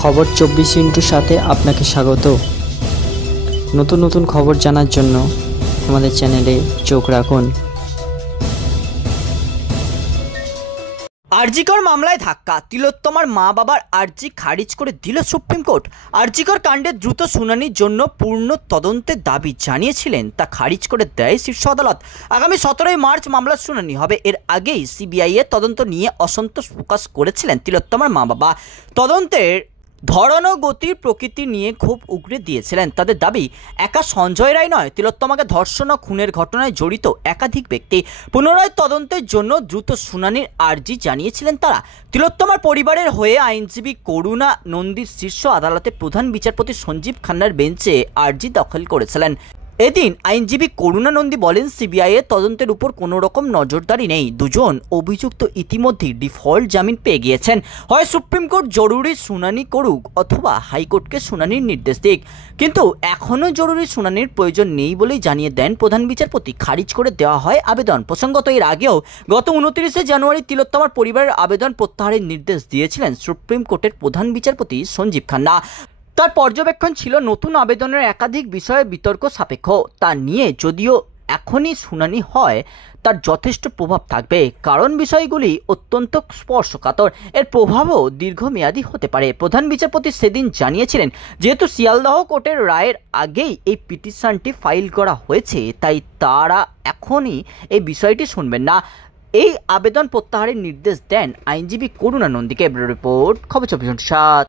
খবর 24 সাথে আপনাকে স্বাগত। নতুন নতুন খবর জানার জন্য আমাদের চ্যানেলে চোখ রাখুন। আরজিকর মামলায় ধাক্কা, তিলোত্তমার মা বাবার আর্জি খারিজ করে দিল সুপ্রিম কোর্ট। আরজিকর কাণ্ডে দ্রুত শুনানির জন্য পূর্ণ তদন্তের দাবি জানিয়েছিলেন, তা খারিজ করে দেয় শীর্ষ আদালত। আগামী 17 মার্চ মামলার শুনানি হবে। এর আগেই সিবিআই এর তদন্ত নিয়ে অসন্তোষ প্রকাশ করেছিলেন তিলোত্তমার মা বাবা। তদন্তের ধরন ও গতির প্রকৃতি নিয়ে খুব উগরে দিয়েছিলেন। তাদের দাবি, একা সঞ্জয় রায় নয়, তিলোত্তমাকে ধর্ষণ ও খুনের ঘটনায় জড়িত একাধিক ব্যক্তি। পুনরায় তদন্তের জন্য দ্রুত শুনানির আর্জি জানিয়েছিলেন তারা। তিলোত্তমার পরিবারের হয়ে আইনজীবী করুণা নন্দীর শীর্ষ আদালতে প্রধান বিচারপতি সঞ্জীব খান্নার বেঞ্চে আর্জি দাখিল করেছিলেন। এদিন আইনজীবী করুণা নন্দী বলেন, সিবিআই এর তদন্তের উপর কোনো রকম নজরদারি নেই। দুজন অভিযুক্ত ইতিমধ্যেই ডিফল্ট জামিন পেয়ে গিয়েছেন। হয় সুপ্রিম কোর্ট জরুরি শুনানি করুক অথবা হাইকোর্টকে শুনানির নির্দেশ দিক, কিন্তু এখনও জরুরি শুনানির প্রয়োজন নেই বলেই জানিয়ে দেন প্রধান বিচারপতি। খারিজ করে দেওয়া হয় আবেদন। প্রসঙ্গত, এর আগেও গত 29 জানুয়ারি তিলোত্তমার পরিবারের আবেদন প্রত্যাহারের নির্দেশ দিয়েছিলেন সুপ্রিম কোর্টের প্রধান বিচারপতি সঞ্জীব খান্না। তার পর্যবেক্ষণ ছিল, নতুন আবেদনের একাধিক বিষয়ে বিতর্ক সাপেক্ষ। তা নিয়ে যদিও এখনই শুনানি হয়, তার যথেষ্ট প্রভাব থাকবে, কারণ বিষয়গুলি অত্যন্ত স্পর্শকাতর। এর প্রভাবও দীর্ঘমেয়াদী হতে পারে। প্রধান বিচারপতি সেদিন জানিয়েছিলেন, যেহেতু শিয়ালদহ কোর্টের রায়ের আগেই এই পিটিশনটি ফাইল করা হয়েছে, তাই তারা এখনই এই বিষয়টি শুনবেন না। এই আবেদন প্রত্যাহারের নির্দেশ দেন আইনজীবী করুণা নন্দীকে। রিপোর্ট, খবর 24/7।